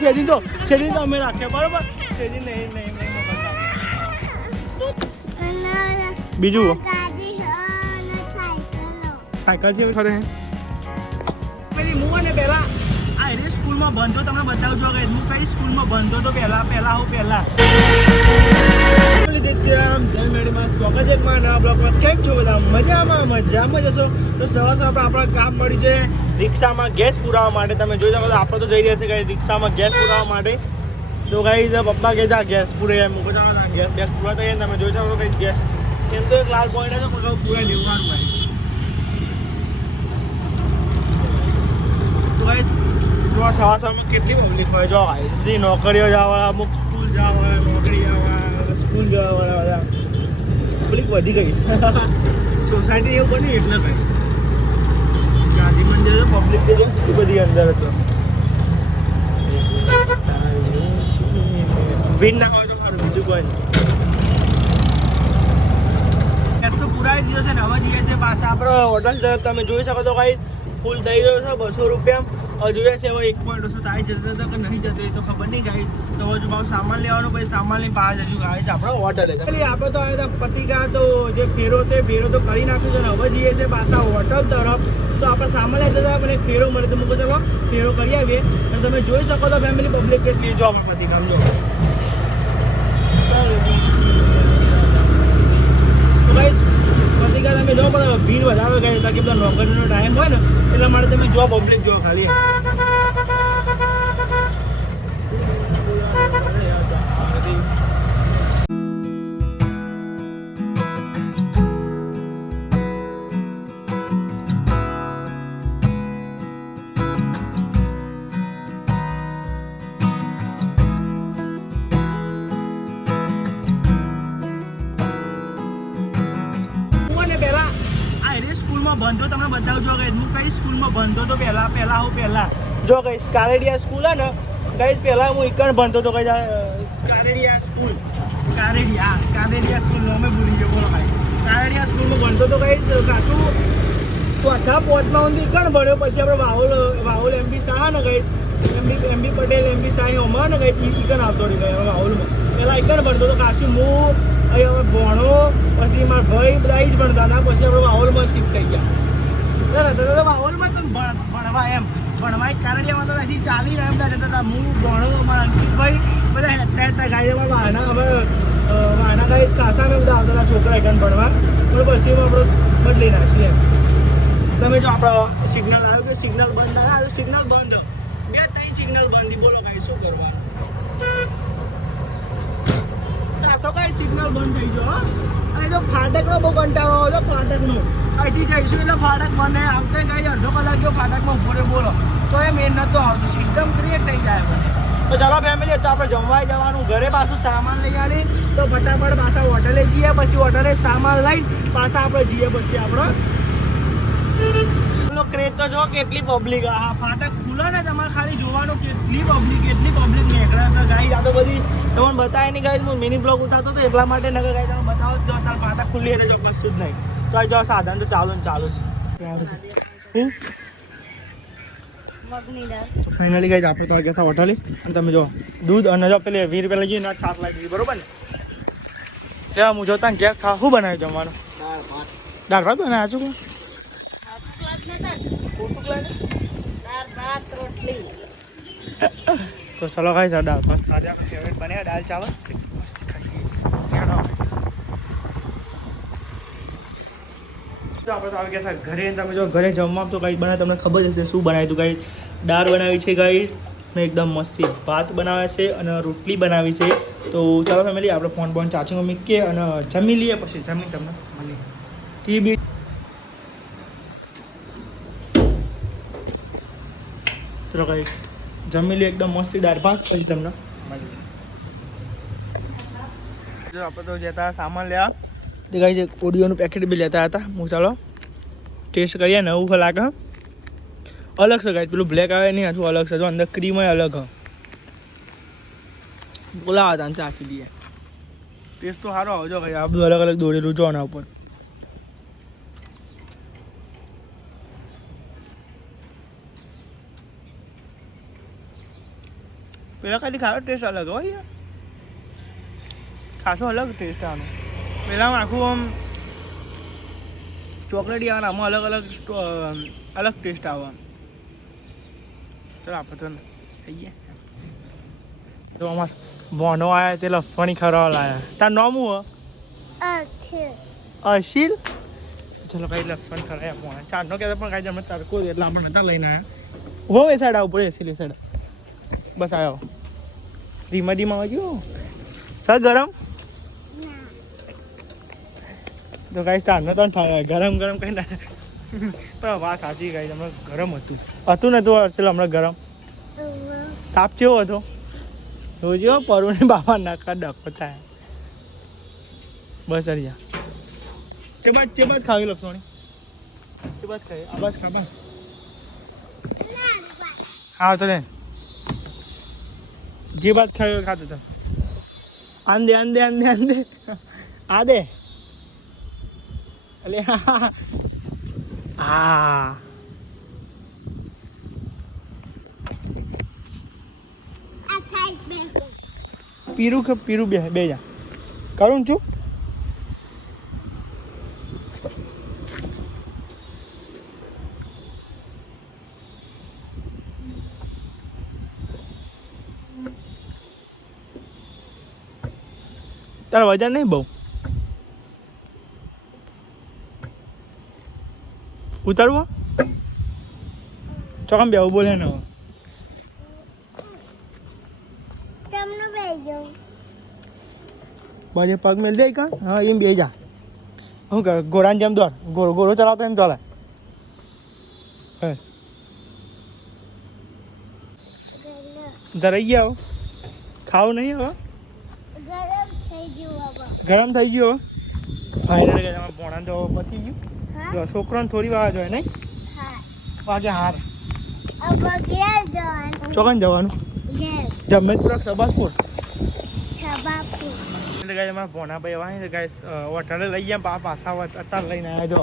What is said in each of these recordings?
શેરી તો અમે રાખ્યા બરોબર શેરી નહીં બીજું સાયકલ છે ખરે પેલી હું ને પહેલા આ એની સ્કૂલમાં બંધો તમને બતાવજો કે હું કઈ સ્કૂલમાં બંધો તો પહેલા જય મેડમ સ્વાગત છે નવા બ્લોગમાં. કેમ છો બધા? મજામાં જશો તો સવાર આપણા કામ મળ્યું છે રિક્ષામાં ગેસ પુરાવવા માટે. તમે જોઈ શકો આપણે તો જઈ રહ્યા છે કઈ રિક્ષામાં ગેસ પુરાવવા માટે. તો કઈ પપ્પા કે જા ગેસ પૂરે મૂકો ચાલો ગેસ પૂરા થઈએ. તમે જોઈ શકો કઈ ગેસ એમ તો એક લાલ પોઈન્ટ છે પૂરા લેવાનું હોય. તો કઈ સવારમાં કેટલી પબ્લિક હોય જો બધી નોકરીઓ જવાવાળા, અમુક સ્કૂલ જવાવાળા, નોકરી જવાવાળા, સ્કૂલ જવાવાળા બધા પબ્લિક વધી ગઈ છે. સોસાયટી એવું બની એટલે કઈ ગાંધી મંદિર પબ્લિક એટલી બધી અંદર હતો. ભીડ ના હોય તો ખરું, બીજું કોઈ નહીં. તો પુરાઈ દીધો છે ને હવે જઈએ છે પાછા આપણો હોટલ તરફ. તમે જોઈ શકો તો કઈ ફૂલ થઈ ગયો છે 200 રૂપિયા. હવે જોઈએ છે હવે 1 પોઈન્ટ થાય જતો કે નહીં જતો એ તો ખબર નહીં ગાઈ. તો હવે જો સામાન લેવાનો પછી સામાનની પાસે હજુ આવે છે આપણો હોટલ. એટલે આપણે તો આવ્યા હતા પતિકા તો જે ફેરો તો કરી નાખ્યું છે ને હવે જઈએ છે પાછા હોટલ તરફ. તો આપણે સામાન લેતા હતા પણ એક ફેરો મળે તો મૂકો ચલો ફેરો કરી આવીએ. અને તમે જોઈ શકો તો ફેમિલી પબ્લિક કેટલી જો આપણે પતિકા જો પતિકા તમે જો પણ ભીડ વધારે ગઈ હતા કે બધા નોકરીનો ટાઈમ હોય ને એટલા માટે તમે જો પબ્લિક જો ખાલી બંધો તમને બતાવજો કે હું કઈ સ્કૂલમાં બંધો તો પહેલા જો કઈ કારેડિયા સ્કૂલ હે ને કઈ પહેલા હું એકણ ભણતો તો કઈ કારેડિયા સ્કૂલ અમે ભૂલી ગયો બોલો ભાઈ. કારેડિયા સ્કૂલમાં ભણતો તો કઈ ખાસું ચોથા પોચમાં હું એકણ ભણ્યો. પછી આપણે વાહોલ એમબી શાહ ને કઈ એમબી પટેલ એમબી શાહ અમાર ને કઈ એકણ આવતો રહી ગયો વાહોલમાં. પહેલાં એકણ ભણતો તો ખાસું હું અહીં અમે ભણો પછી મારા ભાઈ બધા જ ભણતા હતા. પછી આપણે વાહોલમાં શિફ્ટ થઈ ગયા. વાહોલમાં તો ભણવા કારણિયામાં તો હજી ચાલી રમતા જતા હતા. હું ભણો અમારા અંકિતભાઈ બધા હેઠતા ગાઈ અમારા વાહના ગાઈ કાસામાં બધા આવતા હતા છોકરા એકન ભણવા. પણ પછી આપણે બદલી નાખીએ એમ. તમે જો આપણો સિગ્નલ આવ્યો કે સિગ્નલ બંધ થાય સિગ્નલ બંધ 2-3 સિગ્નલ બંધ બોલો કાંઈ શું કરવાનું. કઈ સિગ્નલ બંધ થઈ ગયો. અને જો ફાટકનો બહુ કંટાળો આવે છે ફાટકનો. અહીંથી જઈશું એટલે ફાટક મને આવતે કઈ અડધો કલાક ગયો ફાટકમાં ઉભો રહ્યો બોલો તો એ મેન નહોતો આવતો. સિસ્ટમ ક્રિએટ થઈ જાય પછી. તો ચાલો ફેમિલી તો આપણે જમવા જવાનું ઘરે પાછું સામાન લઈ આવી તો ફટાફટ પાછા હોટલે જઈએ. પછી હોટલે સામાન લઈને પાછા આપણે જઈએ પછી આપણો ક્રેઝ તો જો કેટલી પબ્લિક. હા ફાટક ખુલે ને તમારે ખાલી જોવાનું કેટલી પબ્લિક નીકળે છે ગાઈ. આ તો બધી તમને બતાવે નહીં ગાઈ. હું મિની બ્લોગ ઉતારતો હતો એટલા માટે નગર ગાઈ તમે બતાવો જો તાર ફાટક ખુલ્લી એટલે જો કશું જ નહીં. તો આ જો સાધન તો ચાલુ છે ફાઇનલી ગાઈ આપણે તો ગયા હતા હોટલે. અને તમે જો દૂધ અને જો પેલી 20 રૂપિયા લઈ જઈને છાશ લાવી દીધી બરોબર ને. ત્યાં હું જોતા ઘેર શું બનાવ્યું જમવાનું? દાળ ભાત બનાવ્યા છું તો ચલો ખાઈ જાઓ દાળ ભાત. આજે આપણે ફેવરેટ બન્યા દાળ ચાવલ મસ્તી ખાઈએ. તો આપણે તો આવી ગયા હતા ઘરે. તમે જો ઘરે જમવામાં તો કંઈ બનાવે તમને ખબર હશે શું બનાવ્યું હતું. કંઈ દાળ બનાવી છે કંઈ ને એકદમ મસ્તી ભાત બનાવે છે અને રોટલી બનાવી છે. તો ચાલો ફેમિલી આપણે ફોન ચાર્જિંગમાં મૂકીએ અને જમી લઈએ. પછી જમી તમને મળીએ ટીવી ચલો કઈ જમી લઈએ એકદમ મસ્તી દાળ ભાત. પછી તમને મળીએ. જો આપણે તો જતા સામાન લેવા તે કઈ ઓડિયોનું પેકેટ બી લેતા હતા. હું ચાલો ટેસ્ટ કરીએ નવું લાગે અલગ છે ગાઈડ. પેલું બ્લેક આવે નહીં હજુ અલગ છે. જો અંદર ક્રીમ હોય અલગ હ બોલાવા હતા ચાખી દઈએ. ટેસ્ટ તો સારો આવજો ભાઈ. આ બધું અલગ અલગ દોરેલું જો આના ઉપર. પેલા ખાલી ખારો ટેસ્ટ અલગ હોય યાર, ખાસો અલગ ટેસ્ટ આનો. પેલામાં આખું આમ ચોકલેટી આવે, આમાં અલગ અલગ ટેસ્ટ આવે. ચાલો આપણે તો થઈ ગયા. તો અમાર બોનો આવ્યા તે લફણી ખરવા લાયા. તાર નામ હું અશીલ. ચલો કઈ લફણ ખરાય આપણે ચારનો કહેતા પણ કાંઈ અમે તડકો એટલે આપણે નતા લઈને આવ્યા. હો એ સાઈડ આવું પડે, એસી સાઈડ બસ આવ્યો. ધીમા ધીમા આવજો. સર ગરમ તો કાંઈ ચારનો તો ગરમ ગરમ કઈ ના, પણ વાત સાચી કાંઈ હમણાં ગરમ હતું નતું અસલ હમણાં ગરમ. તાપ કેવો હતો જોજો. પરુને બાબા નકા ડખો થાય. બસ અરિયા ચેબાજ ખાવી લપસોણી, ચેબાજ ખાવી આબાજ ખાવા. હા તો લે જે બાત ખાવી ખાતું તો આંદે આ દે અલે હા પીરું બે જા કરું છું. તારા વજન નહીં બહુ ઉતારવું ચોકમ બેવું બોલે ને બાજુ પગ મેળ દે કાં. હા એમ બે જા. શું કરે ઘોડાની જેમ દોડ, ઘોડો ચલાવતો એમ ચાલે. ધરાઈ ગયા ખાવું નહીં હવે, ગરમ થઈ ગયું હવે. ફાઇનલ ભોણા તો પતી ગયું. છોકરાને થોડી વાર જોઈએ નહીં વાગે હાર ચોકન જવાનું જમેતપુર સબાસપુર. એટલે ગાય અમારા ભોણાભાઈ એવા ગાય હોટલે લઈ ગયા પાછા અત્યારે લઈને આવ્યા. જો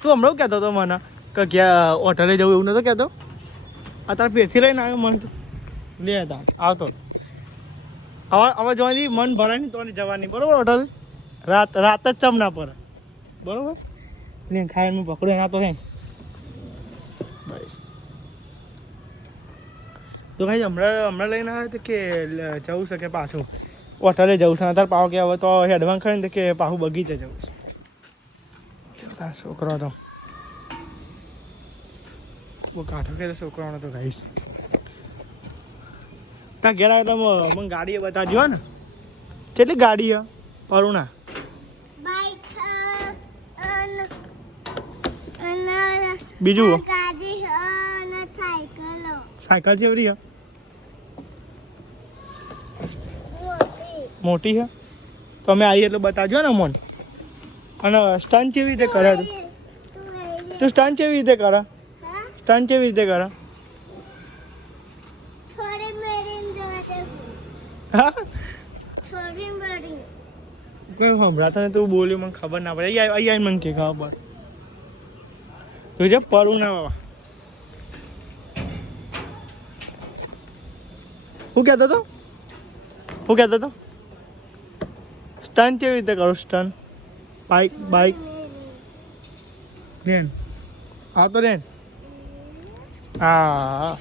તું હમણાં કહેતો હતો મને કે ક્યાં હોટલે જવું એવું નતો કહેતો, અત્યારે પેથી લઈને આવ્યો મને તો લે હતા આવતો. હવે જોવાની મન ભરાય નહીં તો જવાની બરોબર હોટલ. રાત જ ચમ ના પડે બરોબર. ને ખાય હું પકડો એના તો નહીં તો ભાઈ હમણાં લઈને આવે તો કે જવું છે કે પાછું હોટલે જવું છે. અત્યારે પાવ કે હવે તો એડવાન્સ ખરીને કે પાછું બગીચે જવું છે. છોકરો તો બહુ કાઠો કે છોકરાનો તો ગાઈશ. ત્યાં ઘેર એટલે મને ગાડીએ બતાવજો ને કેટલી ગાડી પરુણા બીજું સાયકલ છે એવડી મોટી છે તો અમે આવીએ એટલે બતાવજો ને મન. અને સ્ટન્ટ કેવી રીતે કરે તું સ્ટન્ટ કેવી રીતે કરે હા કોઈ સંભળાતો ને તું બોલ્યું મને ખબર ના પડે. અહીંયા મને કે ખબર તું છે પરું ના બાબા. હું કહેતો હતો સ્ટન્ટ કેવી રીતે કરું સ્ટન્ટ બાઈક રેન આવતો રેન હા.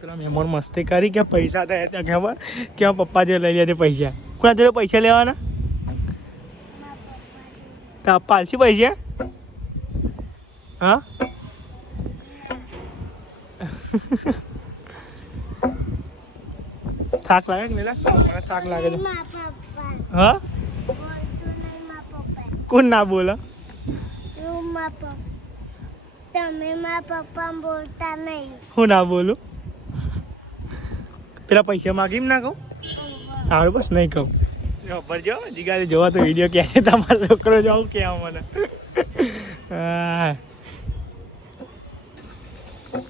પેલા મેમોર મસ્તી કરી કે પૈસા થયા ત્યાં ખબર ક્યાં પપ્પા જે લઈ લે પૈસા. કોના જોડે પૈસા લેવાના તો પાલસી પૈસા હા થાક લાગે કે નહીં? મને થાક લાગે છે. હા કોણ ના બોલો? તમે મારા પપ્પા બોલતા નહીં. હું ના બોલું? પેલા પૈસા માગી ના કહું સારું બસ નહીં કહું. ભરજો જીગારે જોવા તો વિડીયો ક્યાં છે તમારો છોકરો જાઉં ક્યાં મને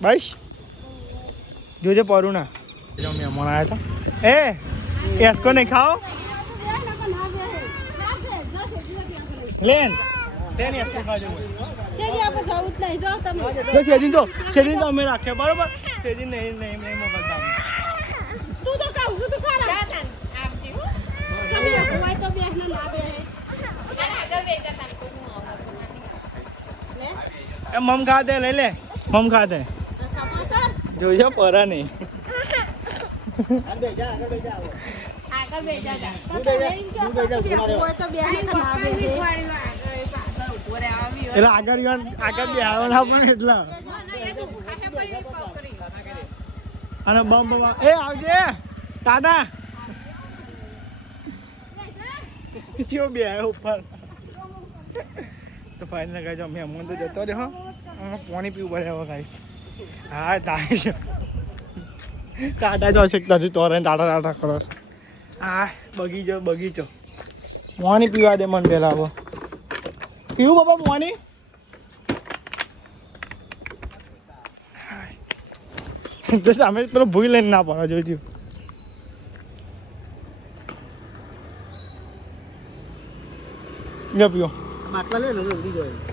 બસ જોજે પરું ના મહેમાન આવ્યા હતા. એસકો નહીં ખાઓ લેન તેની આપકો ખાજો શેજી આપણે જવું જ નહીં જો તમે જો શેરીન તો અમે રાખ્યા બરોબર શેરીન નહીં મોકલતા તું તો કહું છું તું ખરા અમે હોય તો બેહ ના બે એ મમ ખાતે લઈ લે મમ ખાતે જોજો પરા નહીં એટલે આગળ બે આવવાના પણ એટલા અને બમ બમ એ આવજે ટાટા જો બે આવ્યો ઉપર તો ફાઇનલ ગાઈસ અમે અમન તો જતો રહ્યો પાણી પીવું પડે હવે ગાઈસ હા તાય છે ટાટા જો શકતા છું તોરે ટાટા કરો હા બગીચો પાણી પીવા દે મને પહેલા હવે પીવું બાપા પાણી જસ્ટ અમે પેલો ભૂઈ લઈને ના પડે જોજો પીઓ બાટલા લે જલ્દી જોઈએ